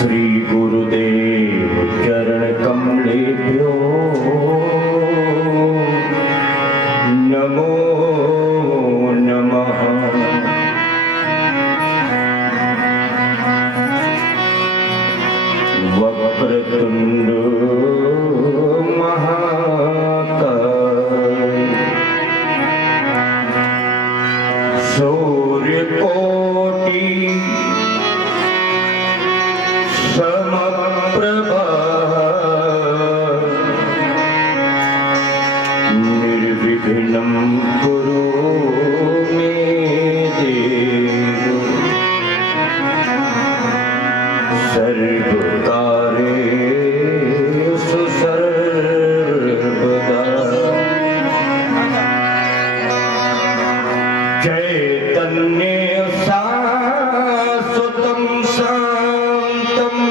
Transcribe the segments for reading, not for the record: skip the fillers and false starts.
श्री गुरुदेव चरण कमलेभ्यो नमो नमः। वक्रतुंड महाकाय सूर्यकोटि समप्रभा निर्विघ्नं कुरु मे देव। सर्वकार्येषु सर्वदा चैतन्य शाश्वतं शान्तम्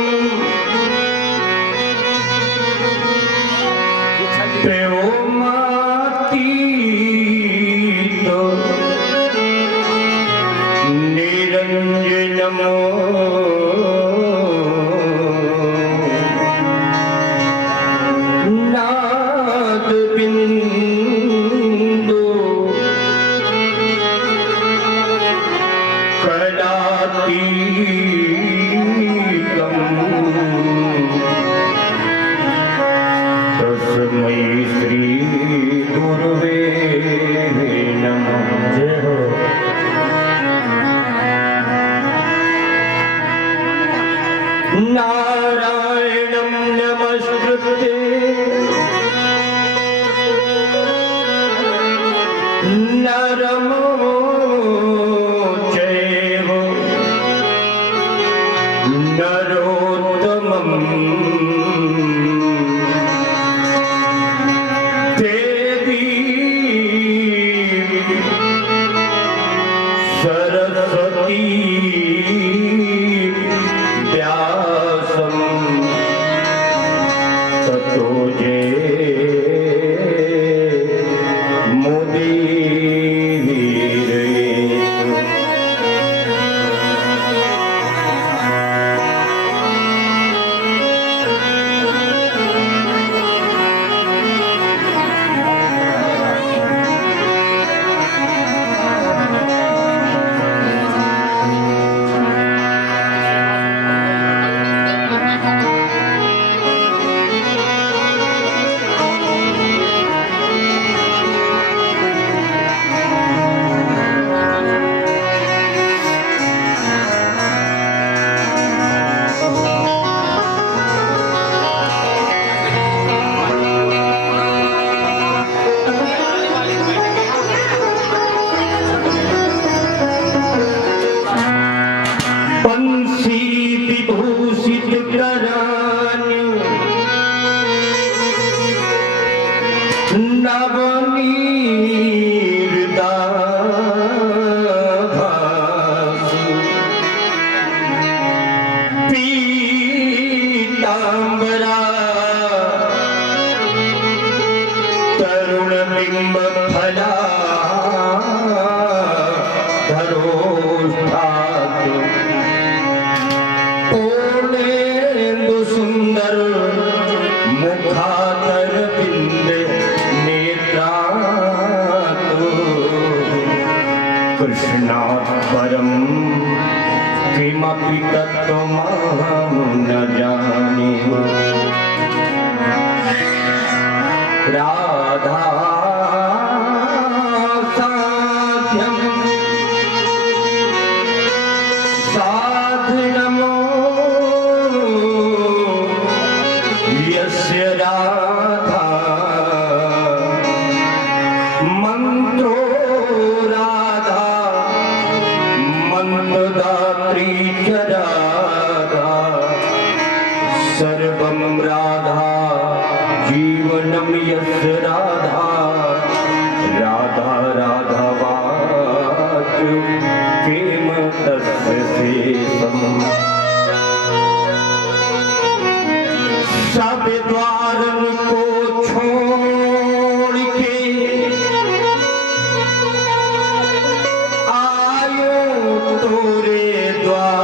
प्रेमातीत निरञ्जनम् नादबिन्दु कलातीतम् तस्मै श्री गुरुवे नमः। जय हो। नारायणं नमस्कृत्य नरं चैव नरोत्तमम् सरस्वती व्यासं ततो जयमुदीरयेत्। पंसी विभूषित करान नवनीरदाभासु पीतांबरा तरुणबिंब फला धरोष्ठात् पूर्णेन्दु सुंदर मुखातर बिंद नेत्रात् कृष्णात् परं किमपि तत्त्वमहं न जाने। राधा साध्यं साधनमो यस्य राधा मंत्रो राधा मंत्रदात्री च राधा सर्वं राधा जीवनं यस्य राधा राधा राधावाच किम तस्य शेषम्। सब द्वारन को छोड़ के आयो तोरे द्वार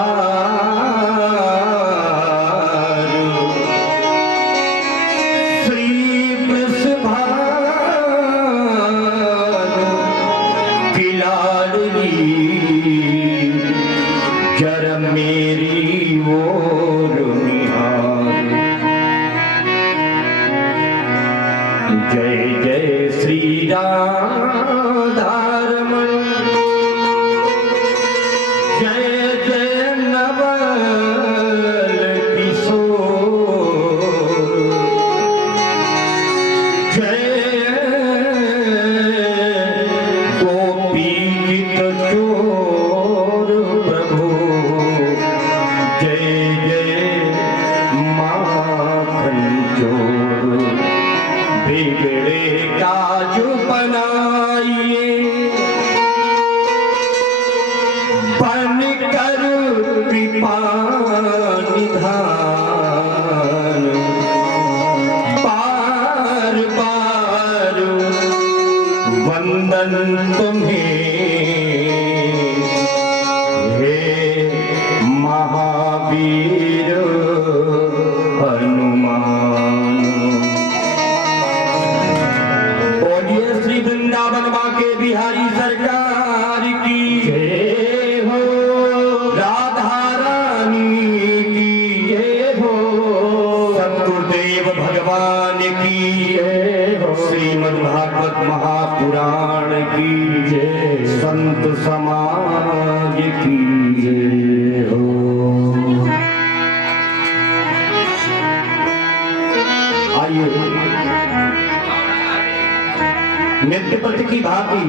राधारमण जय जय नवल किशोर जय गोपी गीत चोर प्रभु जय जय माखन चोर बिगड़े काज बनाइए बन कर कृपा निधान बार बार वंदन तुम्हें हे महावीर हनुमान। बोलिए श्री वृंदावन माँ के बिहारी सरकार की जय हो, राधा रानी की जय हो, सतगुरुदेव भगवान की जय हो, श्रीमद् भागवत महापुराण की जय, संत समाज की जय हो। आइए नित्य पथ की भांति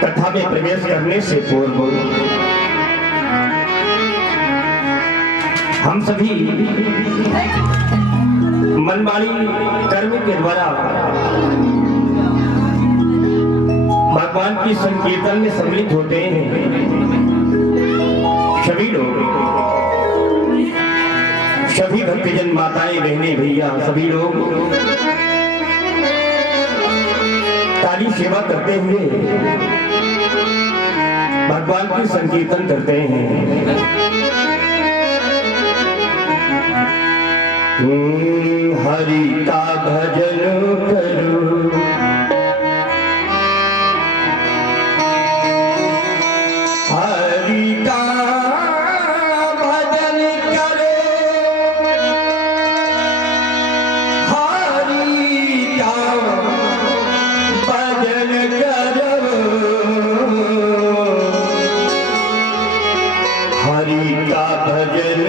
कथा में प्रवेश करने से पूर्व हम सभी मनमानी कर्म के द्वारा भगवान की संकीर्तन में सम्मिलित होते हैं। सभी लोग, सभी भक्तजन, माताएं, बहनें, भैया, सभी लोग ताली सेवा करते हुए भगवान की संकीर्तन करते हैं। हरि का भजन करो, हरि का भजन करो, हरि का भजन करो, हरि का भजन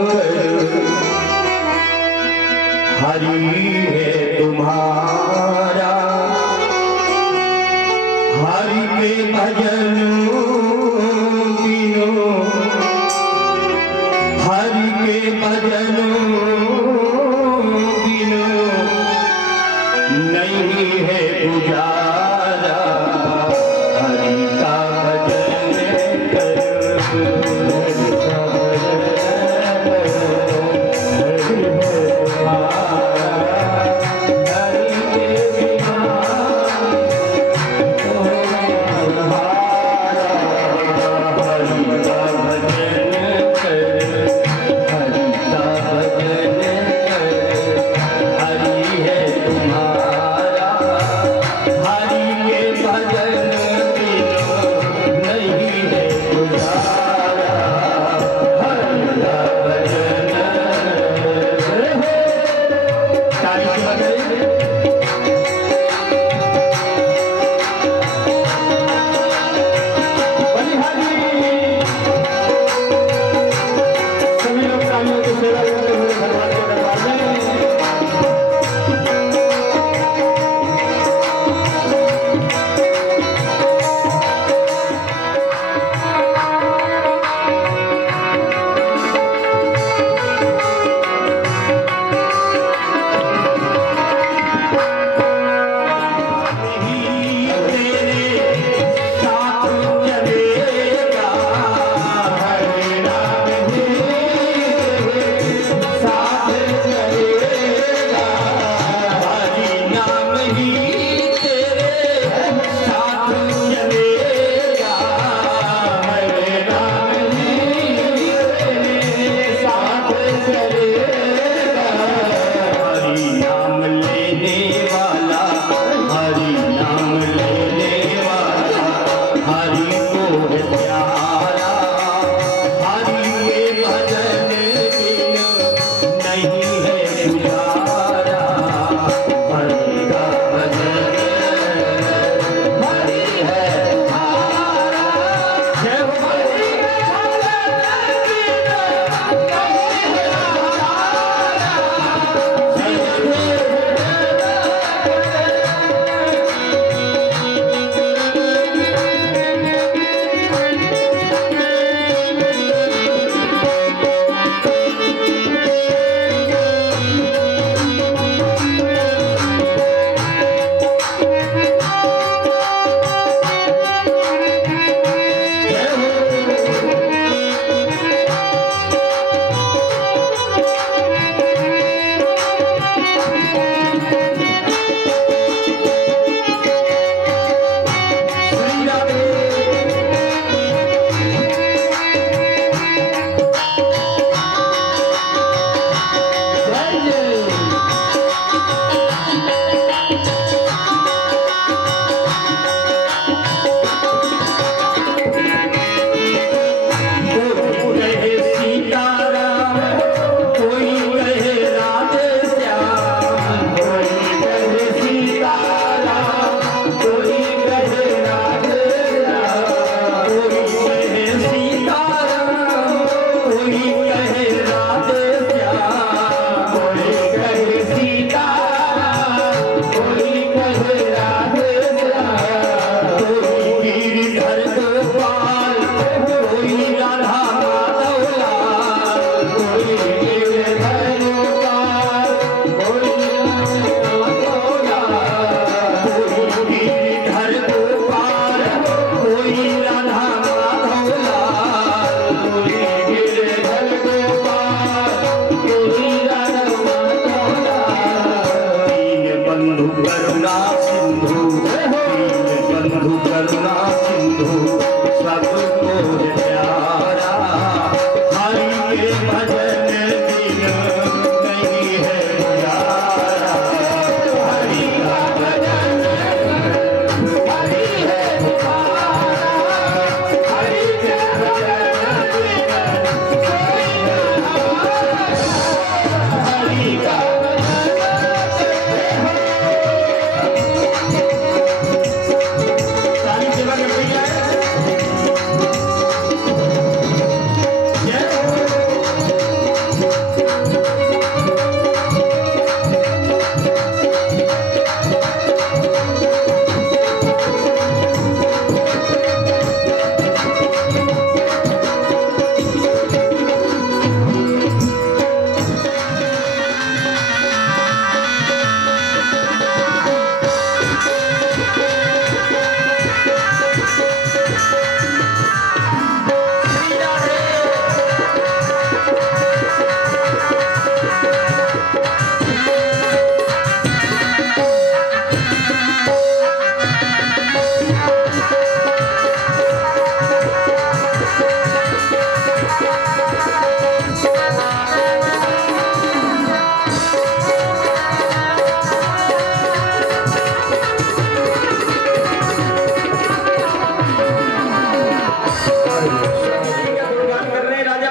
करो, हरि है तुम्हारा, हरि के भजन बिनो, हरि के भजन बिनो नहीं है गुजारा, हरि का भजन करो, हरि का भजन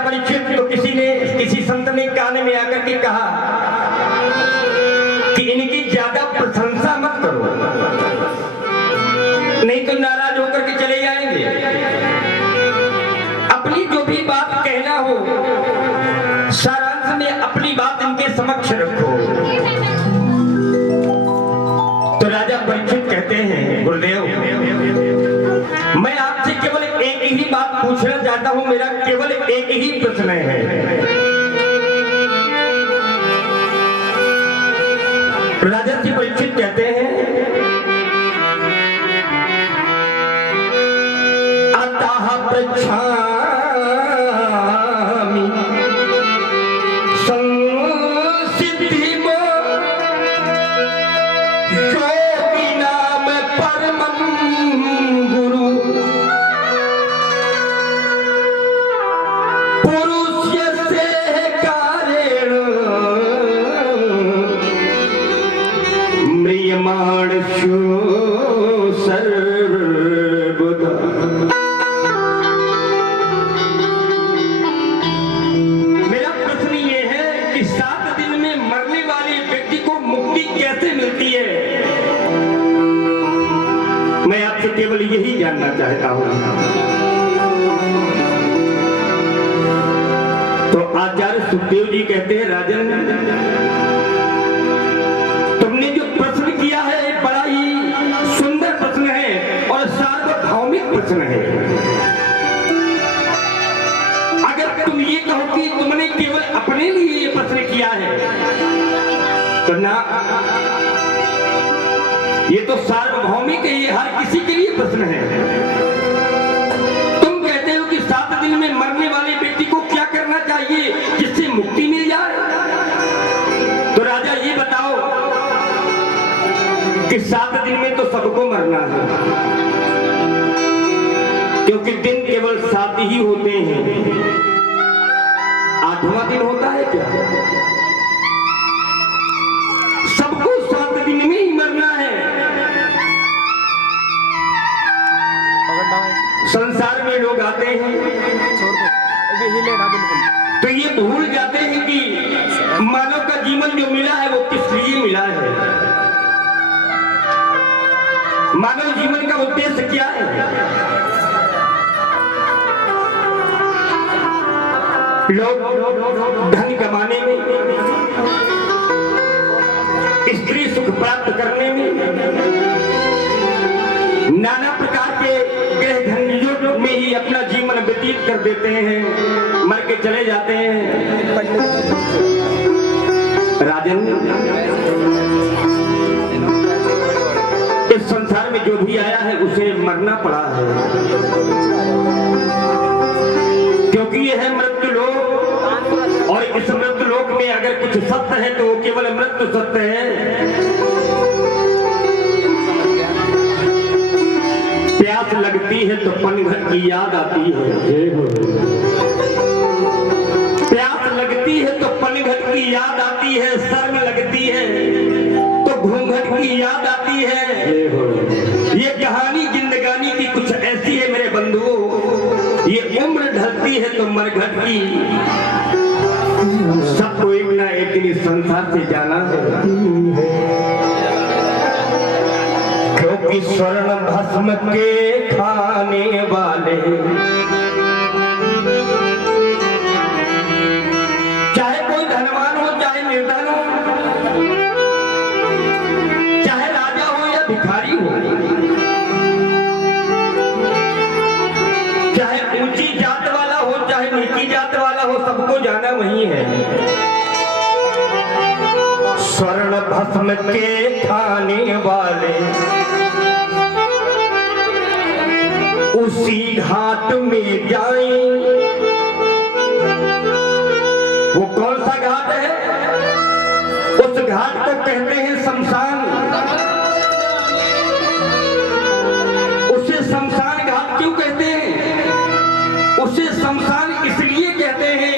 परीक्षित, तो किसी संत ने कान में आकर के कहा कि इनकी ज्यादा प्रशंसा मत करो, नहीं तो नाराज होकर के चले जाएंगे। अपनी जो भी बात कहना हो सारांश में अपनी बात इनके समक्ष रखो। तो राजा परीक्षित कहते हैं, गुरुदेव मैं आपसे केवल एक ही बात पूछना चाहता हूं, मेरा केवल एक ही प्रश्न है। राजा जी परीक्षित कहते हैं, अतः पृच्छामि संसिद्धिमो योगिनाम परमं गुरु पुरुषस्य कारेण म्रियमाणस्यो सर्वदा। मेरा प्रश्न ये है कि 7 दिन में मरने वाले व्यक्ति को मुक्ति कैसे मिलती है? मैं आपसे केवल यही जानना चाहता हूं। तो आचार्य सुखदेव जी कहते हैं, राजन तुमने जो प्रश्न किया है बड़ा ही सुंदर प्रश्न है और सार्वभौमिक प्रश्न है। अगर तुम ये कहो कि तुमने केवल अपने लिए ये प्रश्न किया है तो ना, ये तो सार्वभौमिक है, ये हर किसी के लिए प्रश्न है। तुम कहते हो कि 7 दिन में मरने वाले व्यक्ति को क्या करना चाहिए जिससे मुक्ति मिल जाए? तो राजा ये बताओ कि 7 दिन में तो सबको मरना है, क्योंकि दिन केवल 7 ही होते हैं। 8वां दिन होता है क्या? सबको 7 दिन में ही मरना है। संसार में लोग आते हैं तो ये भूल जाते हैं कि मानव का जीवन जो मिला है वो किस लिए मिला है, मानव जीवन का उद्देश्य क्या है। लोग धन कमाने में, स्त्री सुख प्राप्त करने में, नाना प्रकार के ग्रह धंधों में ही अपना जीवन व्यतीत कर देते हैं, मर के चले जाते हैं। राजन इस संसार में जो भी आया है उसे मरना पड़ा है, क्योंकि यह है मृत्यु लोक, और इस मृत्यु लोक में अगर कुछ सत्य है तो वो केवल मृत्यु सत्य है। प्यास लगती है तो पनघट की याद आती है, प्यास लगती है तो पनघट की याद आती है, शर्म लगती है तो घूंघट की याद आती है। ये कहानी जिंदगानी की कुछ ऐसी है मेरे बंधुओं, ये उम्र ढलती है तो मरघट की। सबको एक ना एक दिन इस संसार से जाना है, क्योंकि स्वर्ण भस्म के खाने वाले चाहे कोई धनवान हो चाहे निर्धन हो, चाहे राजा हो या भिखारी हो, चाहे ऊंची जात वाला हो चाहे नीची जात वाला हो, सबको जाना वही है। स्वर्ण भस्म के खाने वाले उसी घाट में जाएं। वो कौन सा घाट है? उस घाट को कहते हैं शमशान। उसे शमशान घाट क्यों कहते हैं? उसे शमशान इसलिए कहते हैं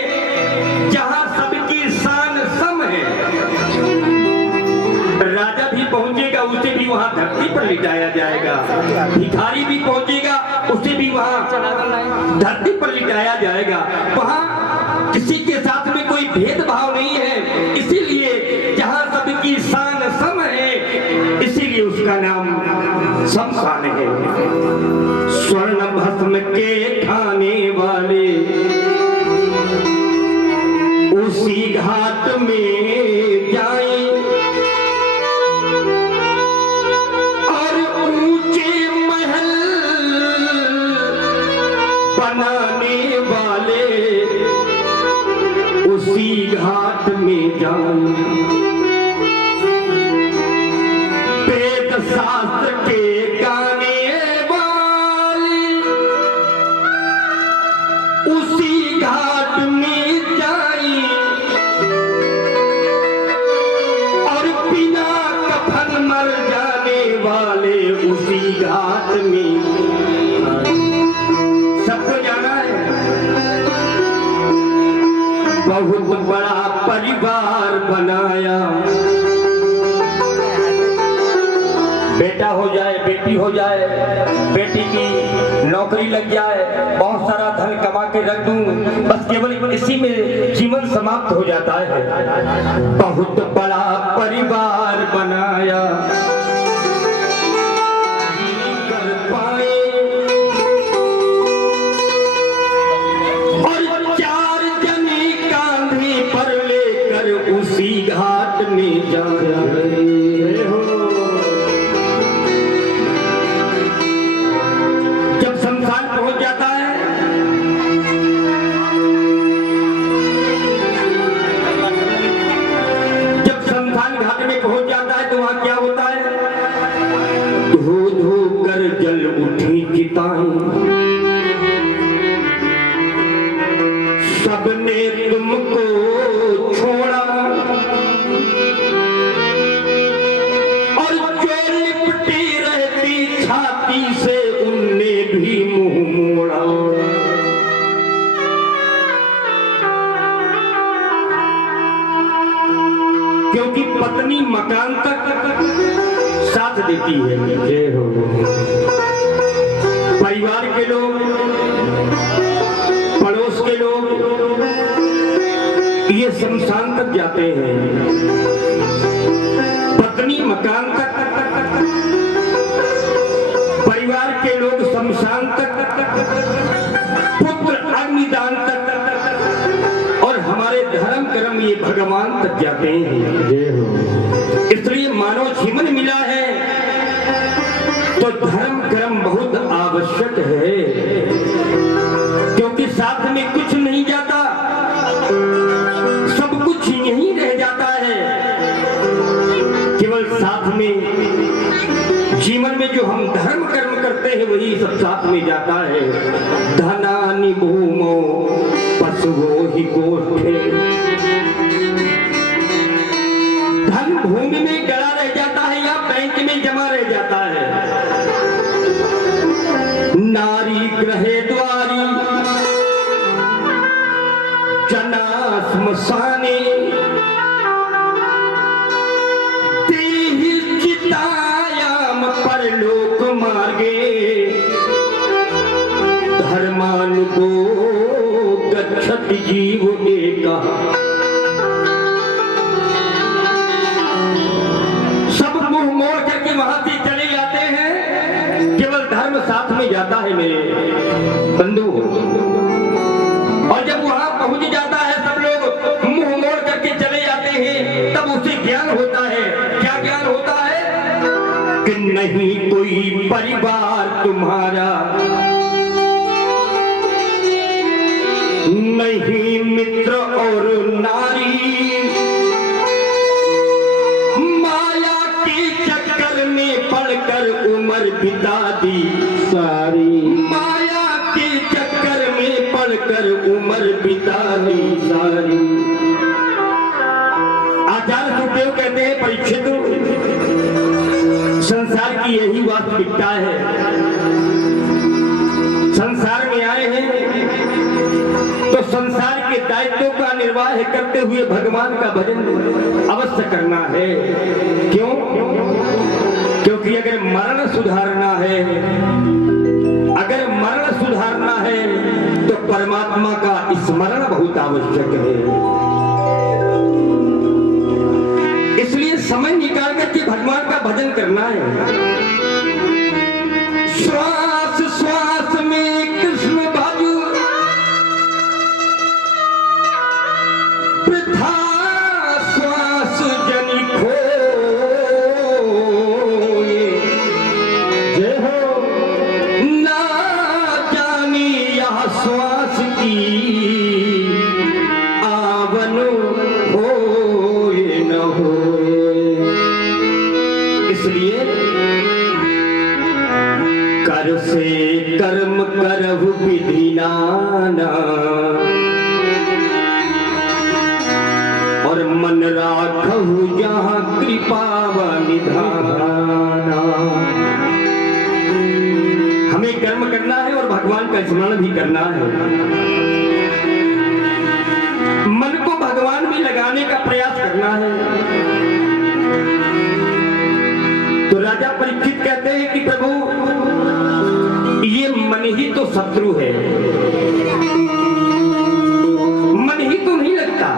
जहां सबकी शान सम है। राजा भी पहुंचेगा उसे भी वहां धरती पर लिटाया जाएगा, भिखारी भी पहुंचेगा उसे भी वहां धरती पर लिटाया जाएगा। वहां किसी के साथ में कोई भेदभाव नहीं है, इसीलिए जहां सबकी शान सम है, इसीलिए उसका नाम शमशान है। स्वर्ण भस्म के खाने वाले उसी घाट में जाए और ऊंचे महल बनाने वाले उसी घाट में जाए। वेद शास्त्र के गाने वाले उसी घाट में जाए और बिना कफन मर जाने वाले उसी घाट में। सबको जाना है, बहुत बड़ा परिवार बनाया, बेटा हो जाए, बेटी हो जाए, बेटी की नौकरी लग जाए, बहुत सारा धन कमा के रख दूं, बस केवल इसी में जीवन समाप्त हो जाता है। बहुत बड़ा परिवार बनाया कर पाए और 4 जने कांधे पर लेकर उसी घाट में जाया। सबने तुमको छोड़ा और जो लिपटी रहती छाती से उनने भी मुंह मोड़ा। क्योंकि पत्नी मकान तक साथ देती है, परिवार के लोग, पड़ोस के लोग ये शमशान तक जाते हैं, पत्नी मकान तक, परिवार के लोग शमशान तक, पुत्र अग्निदान तक और हमारे धर्म कर्म ये भगवान तक जाते हैं। इसलिए मानव जीवन मिला है तो धर्म कर्म बहुत आवश्यक है, क्योंकि साथ में कुछ नहीं जाता, सब कुछ यहीं रह जाता है। केवल साथ में जीवन में जो हम धर्म कर्म करते हैं वही सब साथ में जाता है। धनानि भूमो पशुओ ही गोष्ठे, धन भूमि में गड़ा रह जाता है या बैंक में जमा रह जाता है। नारी ग्रहे द्वारी जना श्मशाने, देहि चितायाम परलोक मार्गे, धर्मानुगो गच्छति जीव एका। सब मुंह मोड़ करके वहां से चले जाते हैं, केवल धर्म साथ में जाता है मेरे बंधु। और जब वहां पहुंच जाता है सब लोग मुंह मोड़ करके चले जाते हैं, तब उसे ज्ञान होता है। क्या ज्ञान होता है? कि नहीं कोई परिवार तुम्हारा, नहीं मित्र और नारी, माया के चक्कर में पड़कर उम्र बिता दी सारी, माया के चक्कर में पड़कर उम्र बिता दी सारी। आचार्य सुखदेव कहते हैं, परीक्षित संसार की यही वास्तविकता है। संसार में आए हैं तो संसार के दायित्वों का निर्वाह करते हुए भगवान का भजन अवश्य करना है। क्यों? क्योंकि अगर मरण सुधारना है, अगर मरण सुधारना है तो परमात्मा का स्मरण बहुत आवश्यक है। इसलिए समय निकाल करके भगवान का भजन करना है। श्वास श्वास में कृष्ण भजु, वृथा श्वास जनि खोए। जय हो ना जानी यह श्वास की आवन होए न होए। इसलिए कर से कर्म करहु विधि नाना, और मन राखहु जहाँ कृपा निधाना। हमें कर्म करना है और भगवान का स्मरण भी करना है। मन को भगवान में लगाने का प्रयास करना है। तो राजा परीक्षित कहते हैं कि प्रभु, ये मन ही तो शत्रु है, मन ही तो नहीं लगता,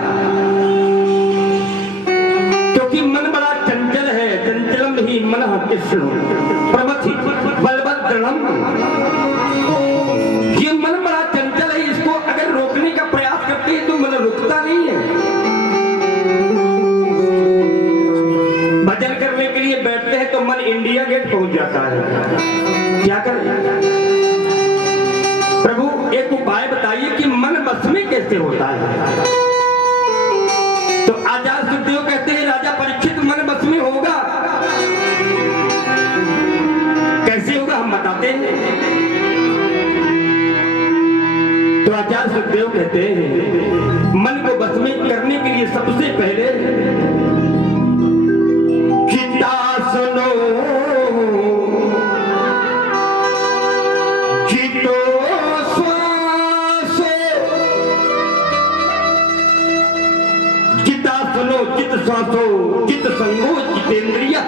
क्योंकि मन बड़ा चंचल है। चंचलम ही मन कृष्ण प्रमथि बलभद्रम। ये मन बड़ा चंचल है, इसको अगर रोकने का प्रयास करते हैं तो मन रुकता नहीं है। भजन करने के लिए बैठते हैं तो मन इंडिया गेट पहुंच जाता है। क्या करें प्रभु, एक उपाय बताइए कि मन बस में कैसे होता है। तो आचार्य सुखदेव कहते हैं, राजा परीक्षित मन बस में होगा, कैसे होगा हम बताते हैं। तो आचार्य सुखदेव कहते हैं, मन को बस में करने के लिए सबसे पहले चिता सुनो चितो श्वासो, चिता सुनो चित श्वासो चित संगो चितेंद्रिया,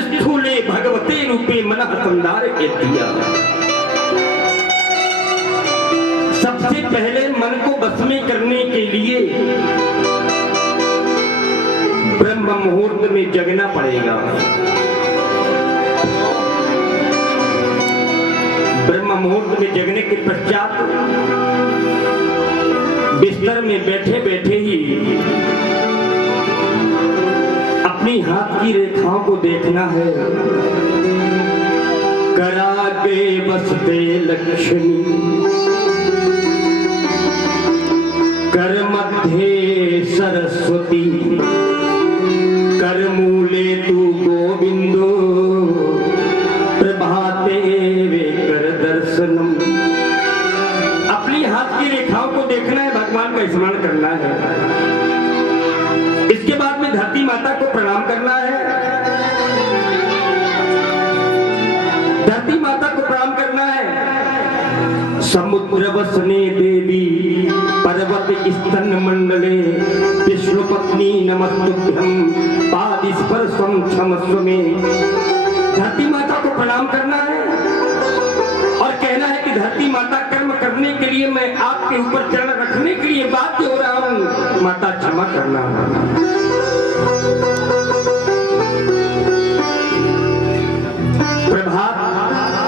स्थूले भगवते रूपे मनः संधार के दिया। सबसे पहले मन को बस में करने के लिए ब्रह्म मुहूर्त में जगना पड़ेगा। ब्रह्म मुहूर्त में जगने के पश्चात बिस्तर में बैठे बैठे ही अपनी हाथ की रेखाओं को देखना है। करागे बसते लक्ष्मी, कर मध्य सरस्वती, कर मूले तू गोविंदो, प्रभाते वे कर दर्शनम। अपनी हाथ की रेखाओं को देखना है, भगवान का स्मरण करना है। इसके बाद में धरती माता को प्रणाम करना है। धरती माता को प्रणाम करना है। समुद्र वसने देवी पर्वत स्तन मंडले, विष्णु पत्नी नमस्तुभ्यं पाद स्पर्शम क्षमस्व में। धरती माता को प्रणाम करना है और कहना है कि धरती माता, कर्म करने के लिए मैं आपके ऊपर चरण रखने के लिए बाध्य हो रहा हूं, माता क्षमा करना। प्रभात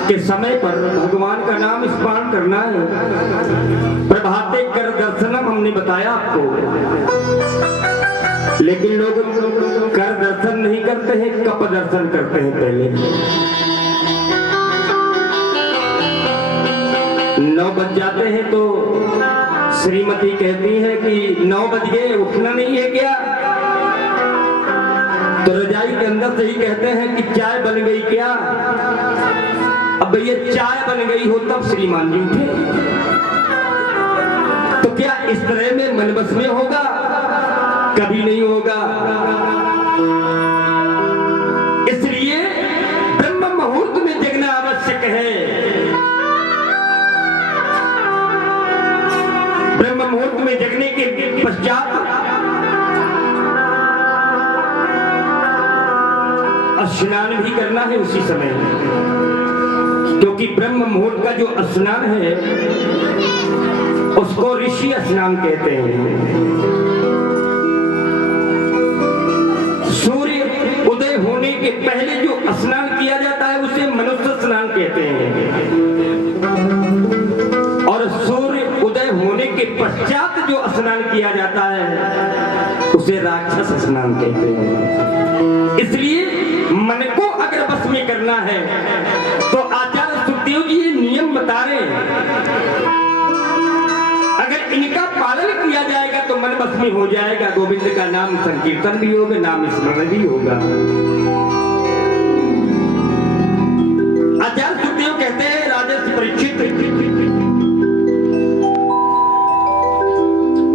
के समय पर भगवान का नाम स्मरण करना है। प्रभाते कर दर्शनम हमने बताया आपको, लेकिन लोग कर दर्शन नहीं करते हैं, कप दर्शन करते हैं। पहले 9 बज जाते हैं तो श्रीमती कहती है कि 9 बज गए, उठना नहीं है क्या? तो रजाई के अंदर से ही कहते हैं कि चाय बन गई क्या? अब भैया चाय बन गई हो तब श्रीमान जी उठे। तो क्या इस तरह में मन बस में होगा? कभी नहीं होगा। इसलिए ब्रह्म मुहूर्त में जगना आवश्यक है। ब्रह्म मुहूर्त में जगने के पश्चात स्नान भी करना है उसी समय, क्योंकि ब्रह्म मुहूर्त का जो स्नान है उसको ऋषि स्नान कहते हैं। सूर्य उदय होने के पहले जो स्नान किया जाता है उसे मनुष्य स्नान कहते हैं, और सूर्य उदय होने के पश्चात जो स्नान किया जाता है उसे राक्षस स्नान कहते हैं। इसलिए मन को अगर बस में करना है तो आचार्य सुखदेव जी ये नियम बता रहे हैं, अगर इनका पालन किया जाएगा तो मन बस में हो जाएगा। गोविंद का नाम संकीर्तन भी होगा, नाम स्मरण भी होगा। आचार्य सुखदेव कहते हैं राजर्षि परीक्षित,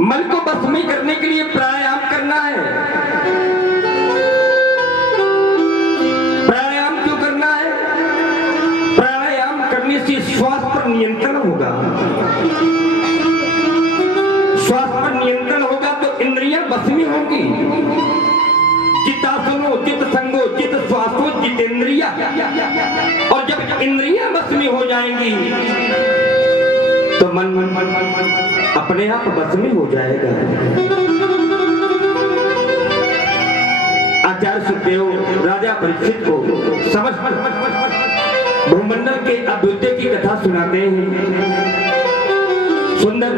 मन को बस में करने के लिए प्राणायाम करना है। प्राणायाम क्यों करना है? प्राणायाम करने से श्वास पर नियंत्रण होगा। श्वास पर नियंत्रण होगा तो इंद्रियां बस में होंगी। जितासनो जित संगो जित श्वासो जितेंद्रिया, और जब इंद्रियां बस में हो जाएंगी तो मन अपने आप बस में हो जाएगा। आचार्य सुखदेव राजा परीक्षित को समझ भूमंडल के अद्वितीय की कथा सुनाते हैं। सुंदर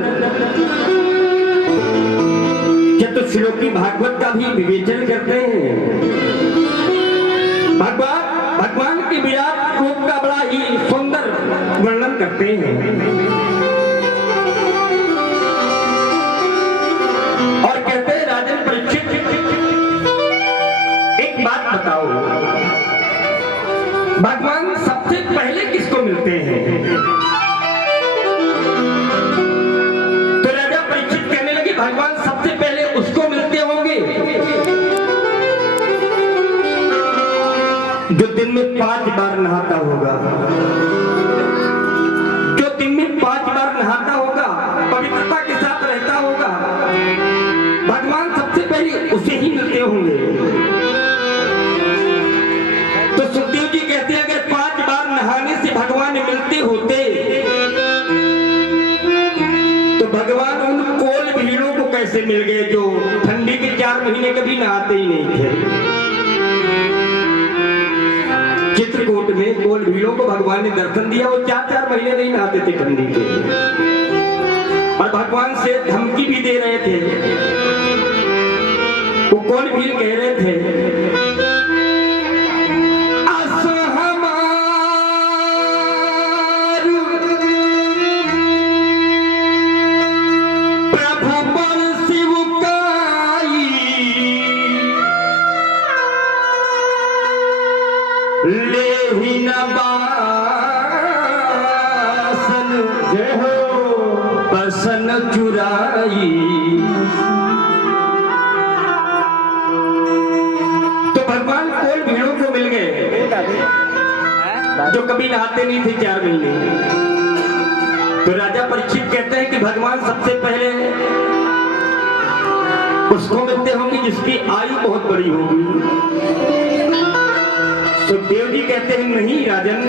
चतुश्लोकी भागवत का भी विवेचन करते हैं। भगवान के विराट रूप का बड़ा ही सुंदर वर्णन करते हैं, और कहते हैं राजन परीक्षित एक बात बताओ, भगवान सबसे पहले किसको मिलते हैं? तो राजा परीक्षित कहने लगे भगवान सबसे पहले उसको मिलते होंगे जो दिन में 5 बार नहाता होगा। जो दिन में 5 बार नहाता होगा, पवित्रता के साथ रहता होगा, भगवान सबसे पहले उसे ही मिलते होंगे। तो सुखदेव जी कहते हैं अगर 5 बार नहाने से भगवान मिलते होते तो भगवान उन कोल भीड़ों को कैसे मिल गए जो ठंडी के 4 महीने कभी नहाते ही नहीं थे। चित्रकूट में कोल भीड़ों को भगवान ने दर्शन दिया, वो 4-4 महीने नहीं नहाते थे ठंडी के, और भगवान से धमकी भी दे रहे थे। वो कोल भीड़ कह रहे थे चुराई। तो भगवान कोल भीड़ों को मिल गए जो कभी नहाते नहीं थे 4 महीने। तो राजा परीक्षित कहते हैं कि भगवान सबसे पहले उसको मिलते होंगे जिसकी आयु बहुत बड़ी होगी। सुखदेव जी कहते हैं नहीं राजन,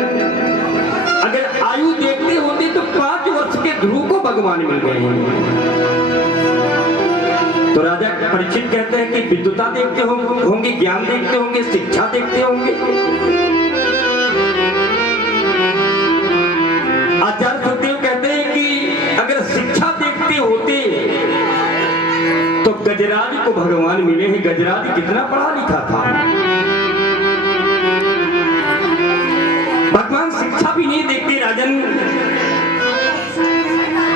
अगर आयु देखते होते तो 5 वर्ष के ध्रुव को भगवान मिल गए हैं। तो राजा परीक्षित कहते हैं कि विद्वता देखते होंगे, ज्ञान देखते होंगे, शिक्षा देखते होंगे। आचार्य सुखदेव कहते हैं कि अगर शिक्षा देखते होते तो गजराज को भगवान मिले हैं। गजराज कितना पढ़ा लिखा था, भगवान शिक्षा भी नहीं देखते राजन।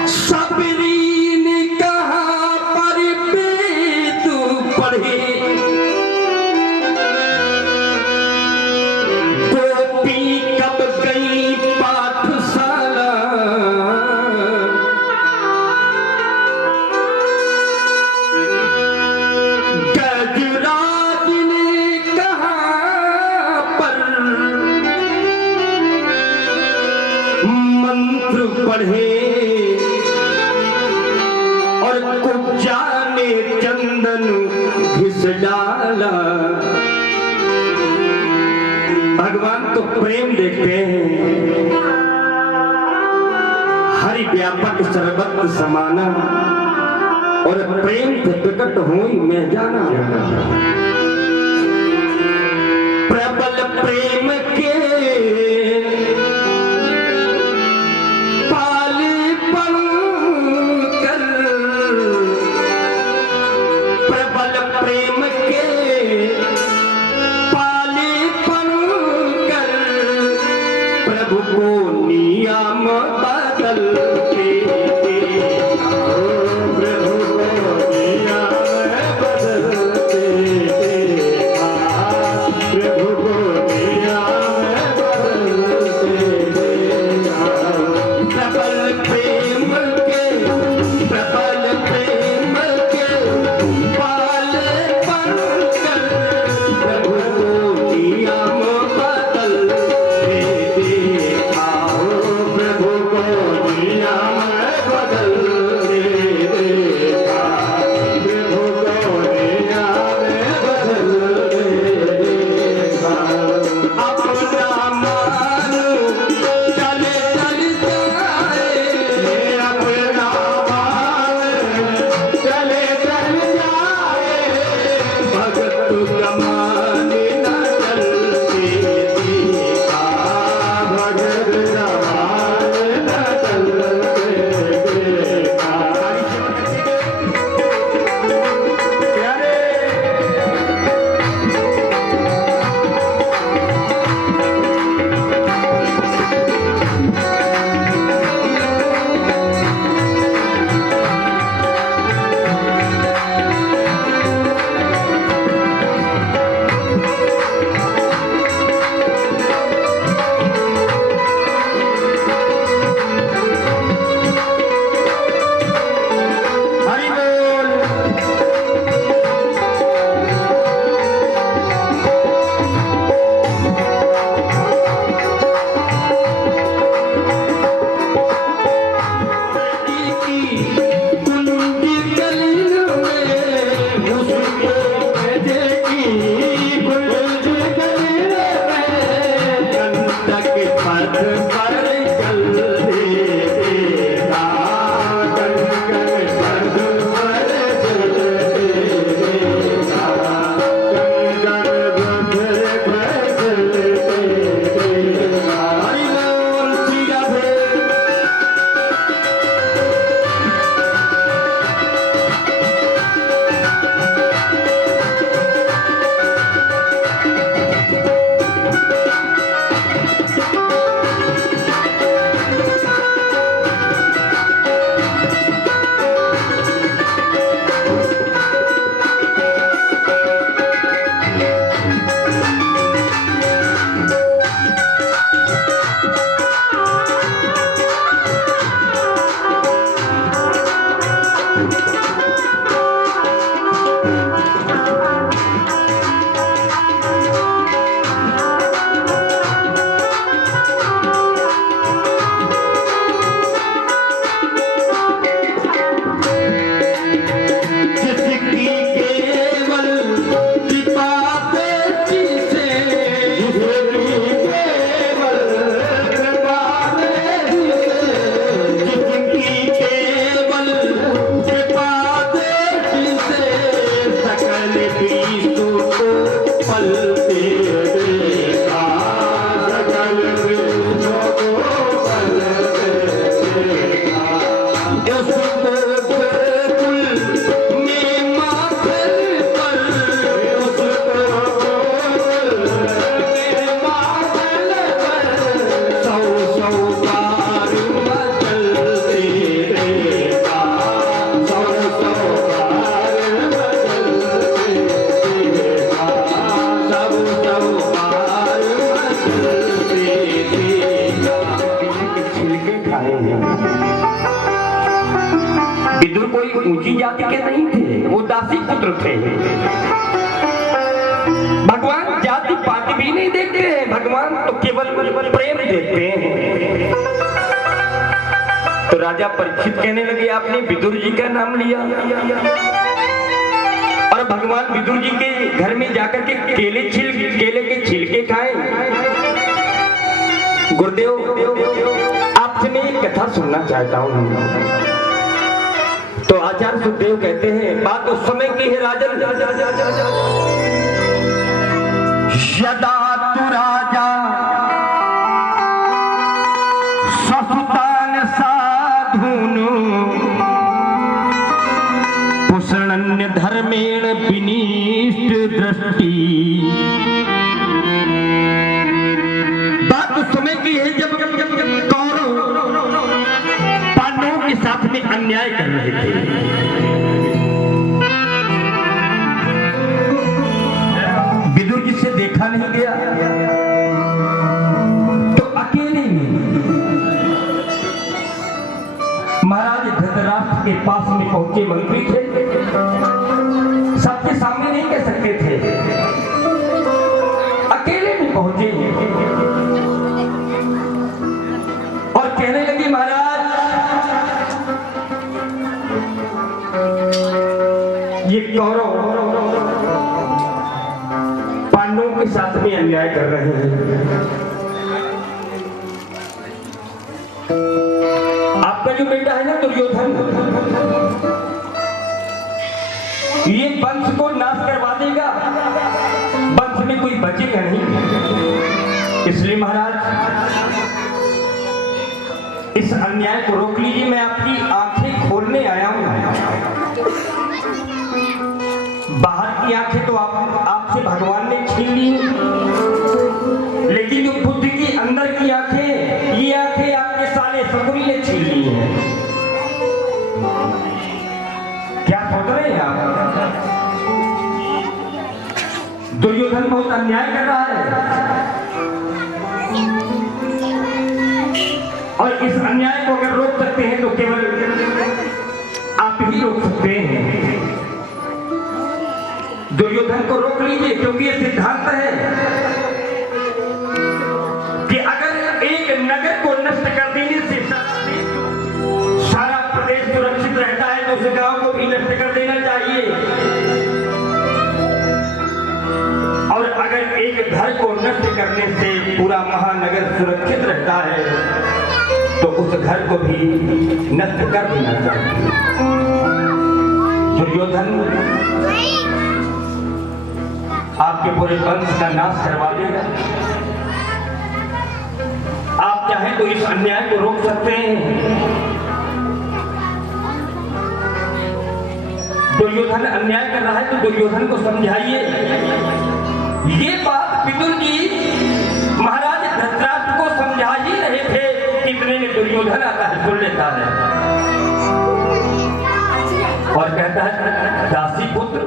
सबरी ने कहा पर वेद पढ़े, गोपी कब गई पाठशाला, गजराज ने कहा पर मंत्र पढ़े, और कुब्जा ने चंदन घिस डाला। भगवान तो प्रेम देखते हैं, हरि हरि व्यापक सर्वत्र समाना और प्रेम से प्रकट हुई मैं जाना। प्रबल प्रेम के पाले पलकर, प्रबल प्रेम के पाले पलकर प्रभु को नियम बदलते विदुर कोई ऊंची जाति के नहीं थे, वो दासी पुत्र थे। भगवान जाति पाति भी नहीं देखते हैं, भगवान तो केवल प्रेम देखते हैं। तो राजा परीक्षित कहने लगे आपने विदुर जी का नाम लिया और भगवान विदुर जी के घर में जाकर के केले के छिलके खाए। गुरुदेव आप आपसे मैं एक कथा सुनना चाहता हूँ। तो आचार्य सुखदेव कहते हैं, बात उस समय की है राजन। यदा तु राजा स्वसुतान साधून् पुष्णन्य धर्मेण विनिष्ट दृष्टि। बात उस समय की है जब कौरव पांडवों के साथ में अन्याय कर रहे थे। विदुर जी से देखा नहीं गया, तो अकेले महाराज धृतराष्ट्र के पास में पहुंचे। मंत्री थे, सबके सामने नहीं कह सकते थे, अकेले भी पहुंचे और कहने लगे, महाराज ये कौरव पांडवों के साथ में अन्याय कर रहे हैं। आपका जो बेटा है ना दुर्योधन, ये वंश को नाश करवा देगा, वंश में कोई बचेगा नहीं। इसलिए महाराज इस अन्याय को रोक लीजिए। मैं आपकी आंखें खोलने आया हूं। बाहर की आंखें तो आपसे भगवान ने छीन ली, लेकिन जो बुद्धि की अंदर की आंखें, ये आंखें आपके साले सकुरी ने छीन ली हैं। क्या सोच रहे हैं आप? दुर्योधन बहुत अन्याय कर रहा है और इस अन्याय को अगर रोक सकते हैं तो केवल आप ही रोक सकते हैं। दुर्योधन को रोक लीजिए, क्योंकि ये सिद्धांत है कि अगर एक नगर को नष्ट कर देने से सारा प्रदेश सुरक्षित रहता है, तो उस गांव को भी नष्ट कर देना चाहिए। और अगर एक घर को नष्ट करने से पूरा महानगर सुरक्षित रहता है, तो उस घर को भी नष्ट कर देना चाहिए। दुर्योधन आपके पूरे वंश का नाश करवा देगा। आप चाहें तो इस अन्याय को रोक सकते हैं। दुर्योधन अन्याय कर रहा है तो दुर्योधन को समझाइए। ये बात विदुर जी महाराज धृतराष्ट्र को समझा ही रहे थे, इतने में दुर्योधन आता है, सुन लेता है और कहता है, दासी पुत्र